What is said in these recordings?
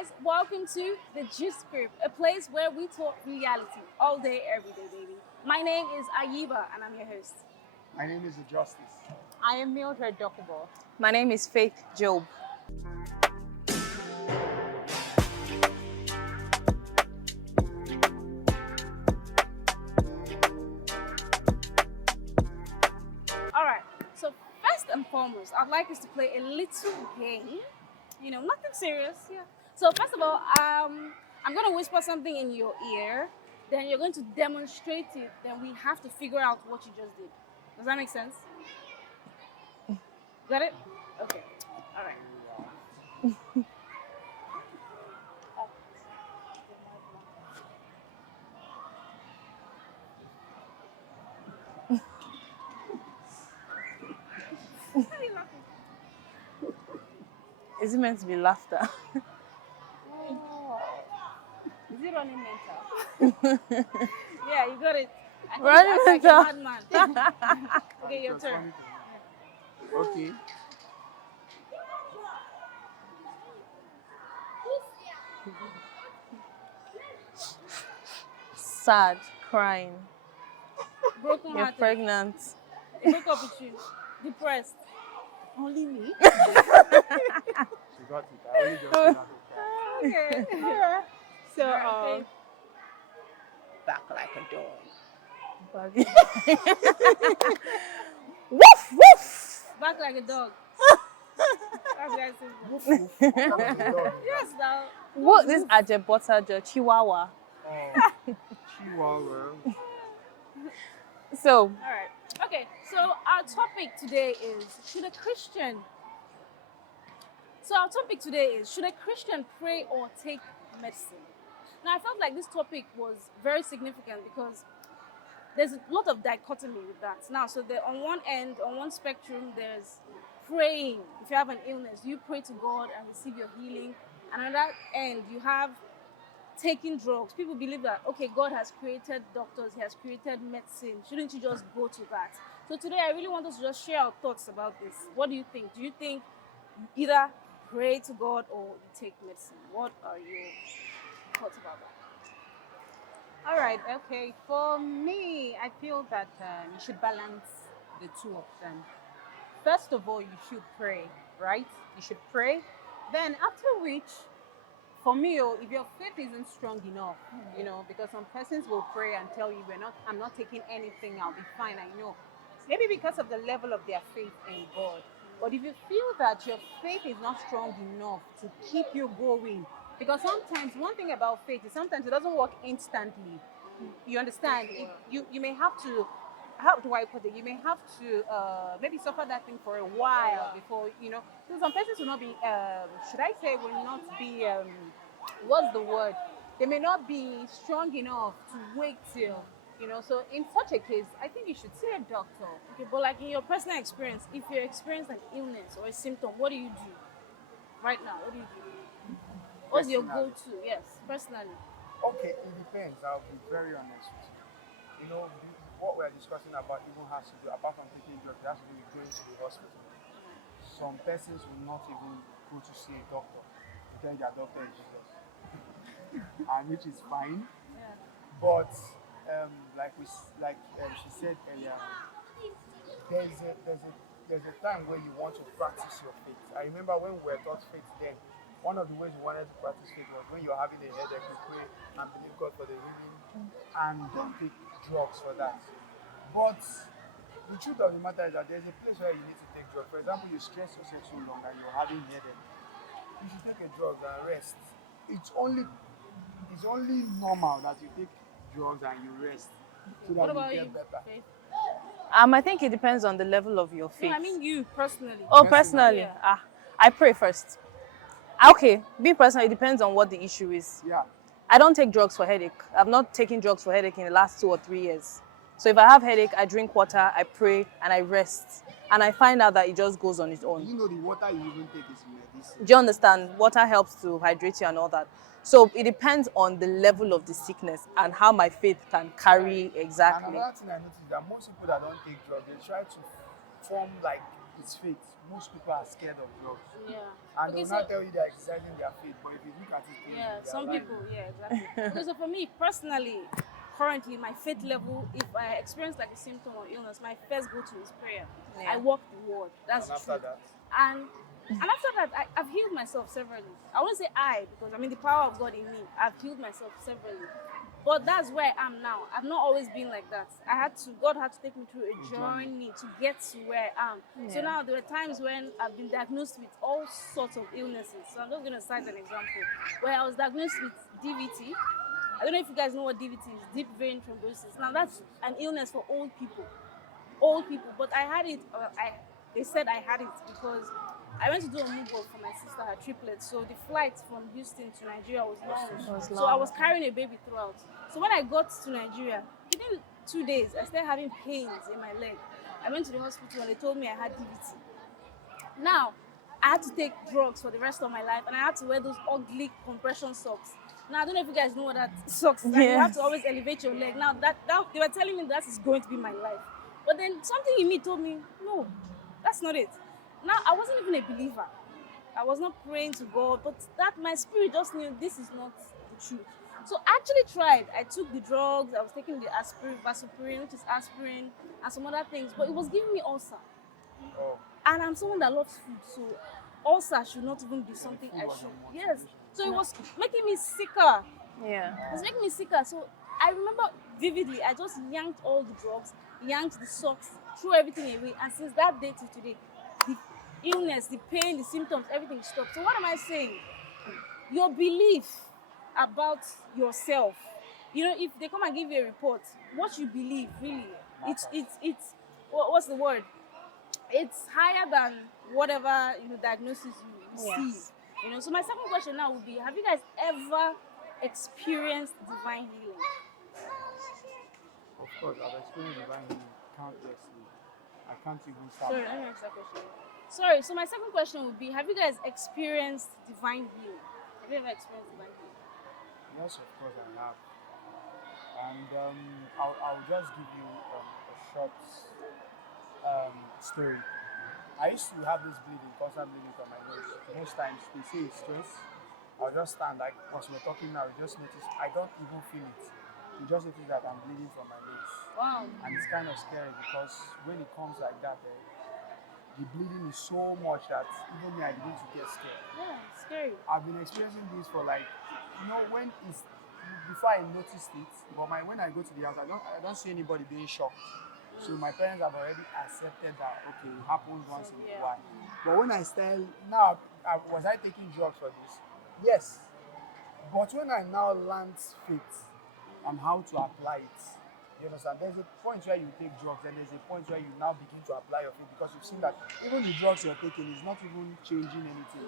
guys, welcome to the Gist Group, a place where we talk reality all day, every day, baby. My name is Ayiba, and I'm your host. My name is Justice. I am Mildred Dokubo. My name is Faith Job. All right, so first and foremost, I'd like us to play a little game. You know, nothing serious. Yeah. So first of all, I'm going to whisper something in your ear. Then you're going to demonstrate it. Then we have to figure out what you just did. Does that make sense? Got it? Okay. All right. Is it meant to be laughter? Oh. Is it running mental? Yeah, you got it. I think Running you act like a madman. Okay, your turn. Okay. Sad, crying. Broken You're hearted. pregnant. It broke up with you. Depressed. Only me? She got it. I only just did that. Okay. So, Alright, back like a dog. Woof woof. back like a dog. That's guys. Woof, woof. What kind of a dog is Yes, now. What this Ajebota Chihuahua? that? Oh, Chihuahua. So All right. Okay. So our topic today is should a Christian pray or take medicine? Now I felt like this topic was very significant because there's a lot of dichotomy with that. Now, so on one end, on one spectrum, there's praying. If you have an illness, you pray to God and receive your healing. And on that end, you have taking drugs. People believe that, okay, God has created doctors, He has created medicine. Shouldn't you just go to that? So today, I really want us to just share our thoughts about this. What do you think? Do you think you either pray to God or you take medicine? What are your thoughts about that? All right, okay. For me, I feel that you should balance the two of them. First of all, you should pray, right? You should pray. Then, after which, for me, if your faith isn't strong enough, because some persons will pray and tell you, I'm not taking anything, I'll be fine, I know. Maybe because of the level of their faith in God. But if you feel that your faith is not strong enough to keep you going, because sometimes one thing about faith is sometimes it doesn't work instantly. You understand? You may have to, how do I put it? You may have to maybe suffer that thing for a while before, So some persons will not be, will not be, what's the word? They may not be strong enough to wait till, So in such a case, I think you should see a doctor. Okay, but like in your personal experience, if you experience an illness or a symptom, what do you do? Right now, what do you do? What's your Personally. go-to? Yes, personally. Okay, it depends. I'll be very honest with you. What we're discussing about even has to do, apart from taking drugs, it has to do with going to the hospital. Some persons will not even go to see a doctor because their doctor is Jesus. And which is fine. Yeah. But she said earlier, there's a time where you want to practice your faith. I remember when we were taught faith then, one of the ways you wanted to practice faith was when you're having a headache, you pray and believe God for the healing and don't take drugs for that. But the truth of the matter is that there's a place where you need to take drugs. For example, you stress yourself so long and you're having headache. You should take a drug and rest. It's only normal that you take drugs and you rest so that What about you you? get better. Faith? I think it depends on the level of your faith. No, I mean you personally. Oh, personally, Yeah. I pray first. Okay, being personal, it depends on what the issue is. Yeah. I don't take drugs for headache. I've not taken drugs for headache in the last 2 or 3 years. So if I have headache, I drink water, I pray, and I rest. And I find out that it just goes on its own. You know the water you even take is medicine. Do you understand? Water helps to hydrate you and all that. So it depends on the level of the sickness and how my faith can carry exactly. And another thing I noticed is that most people that don't take drugs, they try to form like it's faith. Most people are scared of drugs. Yeah. And Okay, they'll so not tell you they're exercising their faith, but if you look at it, yeah, they're some lying. people, yeah, exactly. Okay, so for me personally, currently my faith level, if I experience like a symptom of illness, my first go to is prayer. Yeah. I walk the word. That's And the after truth. that, And after that, I've healed myself severally. I won't say I, because I mean the power of God in me. I've healed myself severally. But that's where I am now. I've not always been like that. God had to take me through a journey to get to where I am. So Yeah. now there were times when I've been diagnosed with all sorts of illnesses. So I'm just going to cite an example where I was diagnosed with DVT. I don't know if you guys know what DVT is, deep vein thrombosis. Now that's an illness for old people, but I had it. They said I had it because I went to do a move for my sister, her triplets. So the flight from Houston to Nigeria was long. Was So I long. was carrying a baby throughout. So when I got to Nigeria, within 2 days, I started having pains in my leg. I went to the hospital and they told me I had DVT. Now, I had to take drugs for the rest of my life, and I had to wear those ugly compression socks. Now, I don't know if you guys know what that socks is. Like, you have Yes. to always elevate your leg. Now, that they were telling me that is going to be my life. But then something in me told me, no, that's not it. Now, I wasn't even a believer. I was not praying to God, but that my spirit just knew this is not the truth. So I actually tried. I took the drugs. I was taking the aspirin, vasopressin, which is aspirin, and some other things, but it was giving me ulcer. oh, And I'm someone that loves food, so ulcer should not even be something food I was should. a Yes. motivation. So it was making me sicker. Yeah. It was making me sicker. So I remember vividly, I just yanked all the drugs, yanked the socks, threw everything away. And since that day to today, the illness, the pain, the symptoms, everything stopped. So what am I saying? Your belief about yourself. You know, if they come and give you a report, what you believe really, it's what's the word? It's higher than whatever diagnosis you receive. Yes. You know. So my second question now would be: have you guys ever experienced divine healing? of course, I've experienced divine healing countlessly. I can't even start. Sorry, let me answer that question. Sorry. So my second question would be: have you guys experienced divine healing? Have you ever experienced divine healing? Yes, of course I have. And I'll just give you a short story. I used to have this bleeding, constant bleeding from my nose. Most times they say it's stress. I'll just stand like as we're talking now, you just notice I don't even feel it. You just notice that I'm bleeding from my nose. Wow. And it's kind of scary because when it comes like that, the bleeding is so much that even me I begin to get scared. Yeah, it's scary. I've been experiencing this for like, when it's before I noticed it, but when I go to the house, I don't see anybody being shocked. So my parents have already accepted that okay, it happens once in a while. But when I started now, was I taking drugs for this? Yes. But when I now learned faith and how to apply it, you understand? There's a point where you take drugs, and there's a point where you now begin to apply your faith because you've seen that even the drugs you're taking is not even changing anything.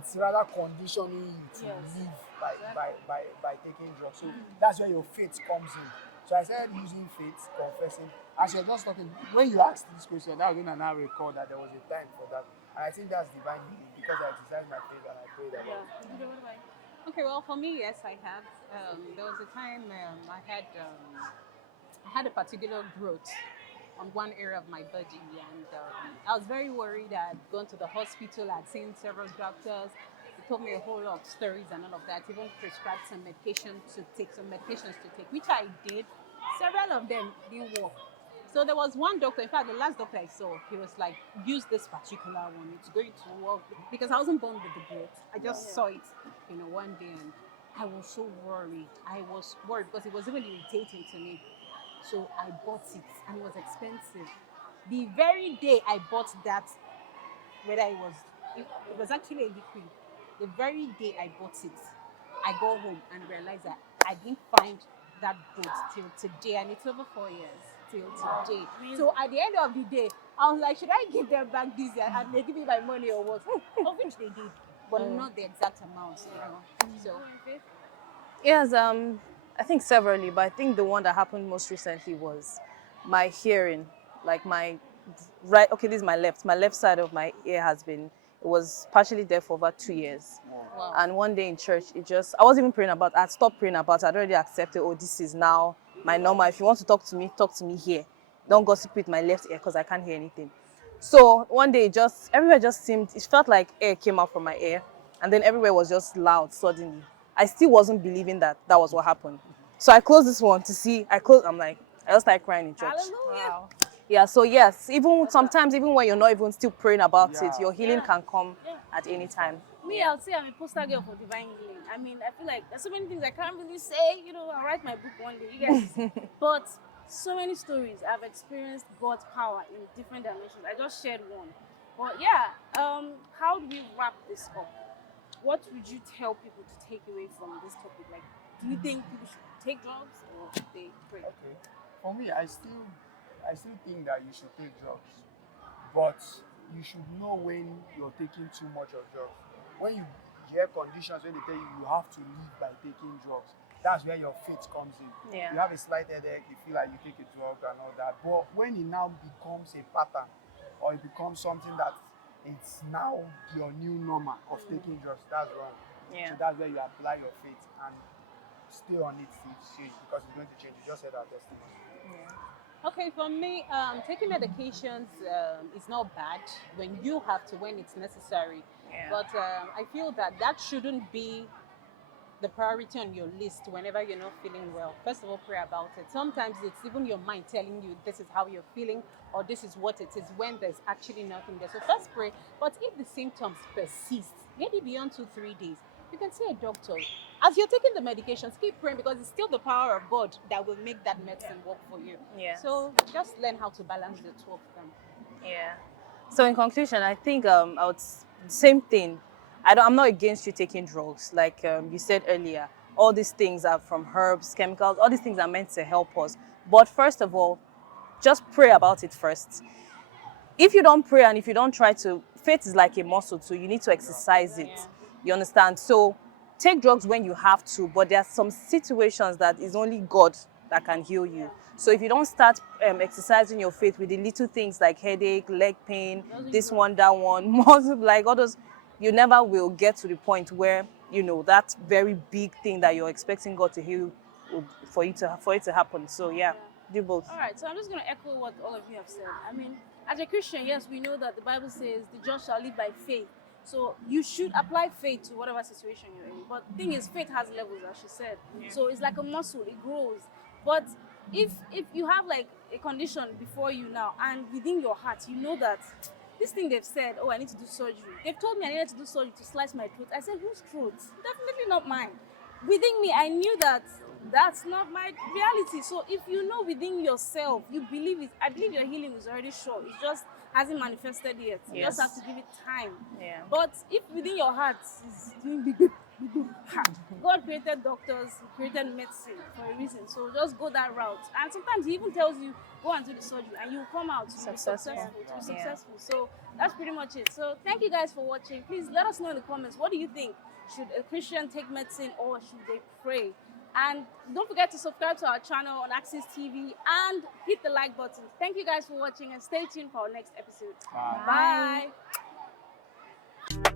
It's rather conditioning you to live by taking drugs. So that's where your faith comes in. So I started using faith, confessing. As you're just talking, when you asked this question, I was going to now recall that there was a time for that. And I think that's divine healing because I exercised my faith and I prayed about it. Okay, what about you? Okay, well, for me, yes, I have. There was a time I had a particular growth on one area of my body, and I was very worried. I had gone to the hospital, I'd seen several doctors. They told me a whole lot of stories and all of that, even prescribed some medications to take, which I did. Several of them didn't work. So there was one doctor, in fact, the last doctor I saw, he was like, use this particular one, it's going to work. Because I wasn't born with the growth. I just saw it, one day, and I was so worried. I was worried because it was even irritating to me. So I bought it, and it was expensive. The very day I bought that, it was actually a liquid. The very day I bought it, I go home and realized that I didn't find that growth till today, and it's over 4 years till today. So at the end of the day, I was like, should I give them back this and they give me my money or what? Of which they did, but not the exact amount, So Yes, I think severally, but I think the one that happened most recently was my hearing. Like my right, okay, this is my left. My left side of my ear it was partially deaf for over 2 years. wow. And one day in church, I wasn't even praying about it. I'd stopped praying about it. I'd already accepted, oh, this is now my normal. If you want to talk to me here. Don't gossip with my left ear because I can't hear anything. So one day, just everywhere just seemed, it felt like air came out from my ear, and then everywhere was just loud suddenly. I still wasn't believing that that was what happened. So I closed this one to see. I'm like, I just started crying in church. Hallelujah. Wow. Yeah, so yes, even sometimes, even when you're not even still praying about it, Yeah. your healing Yeah. can come Yeah. at any time. Me, I'll say I'm a poster girl for divine healing. I mean, I feel like there's so many things I can't really say. You know, I'll write my book one day, you guys will see. But so many stories I've experienced God's power in different dimensions. I just shared one. But yeah, how do we wrap this up? What would you tell people to take away from this topic? Like, do you think people should take drugs or should they pray? Okay. For me, I still think that you should take drugs, but you should know when you're taking too much of drugs. When you hear conditions when they tell you you have to live by taking drugs, that's where your faith comes in. Yeah. You have a slight headache, you feel like you take a drug and all that. But when it now becomes a pattern, or it becomes something that it's now your new normal of taking drugs, that's wrong. Yeah. So that's where you apply your faith and stay on it till it's changed, because it's going to change. You just said our testimony. Okay, for me, taking medications is not bad when you have to, when it's necessary. Yeah. But I feel that that shouldn't be the priority on your list whenever you're not feeling well. First of all, pray about it. Sometimes it's even your mind telling you this is how you're feeling or this is what it is when there's actually nothing there. So first pray. But if the symptoms persist, maybe beyond 2-3 days, you can see a doctor. As you're taking the medications, keep praying because it's still the power of God that will make that medicine work for you. Yeah. So just learn how to balance the two of them. Yeah. So in conclusion, I think same thing. I'm not against you taking drugs. Like you said earlier, all these things are from herbs, chemicals. All these things are meant to help us. But first of all, just pray about it first. If you don't pray and if you don't try to, faith is like a muscle too. You need to exercise it. Yeah. You understand? So take drugs when you have to, but there are some situations that is only God that can heal you. So if you don't start exercising your faith with the little things like headache, leg pain, this one, that one, muscle, like all those, you never will get to the point where, you know, that very big thing that you're expecting God to heal for it to happen. So yeah, do both. All right, so I'm just going to echo what all of you have said. I mean, as a Christian, yes, we know that the Bible says the just shall live by faith. So you should apply faith to whatever situation you're in. But the thing is, faith has levels, as she said. So it's like a muscle; it grows. But if you have like a condition before you now, and within your heart, you know that this thing they've said, oh, I need to do surgery. They've told me I needed to do surgery to slice my throat. I said, whose throat? Definitely not mine. Within me, I knew that that's not my reality. So if you know within yourself, you believe it. I believe your healing is already sure. It just hasn't manifested yet. You just have to give it time. Yeah. But if within your heart is doing big, God created doctors, He created medicine for a reason. So just go that route. And sometimes He even tells you, go and do the surgery, and you will come out to be successful. So that's pretty much it. So thank you guys for watching. Please let us know in the comments, what do you think? Should a Christian take medicine or should they pray? And don't forget to subscribe to our channel on Access TV and hit the like button. Thank you guys for watching and stay tuned for our next episode. Bye. Bye.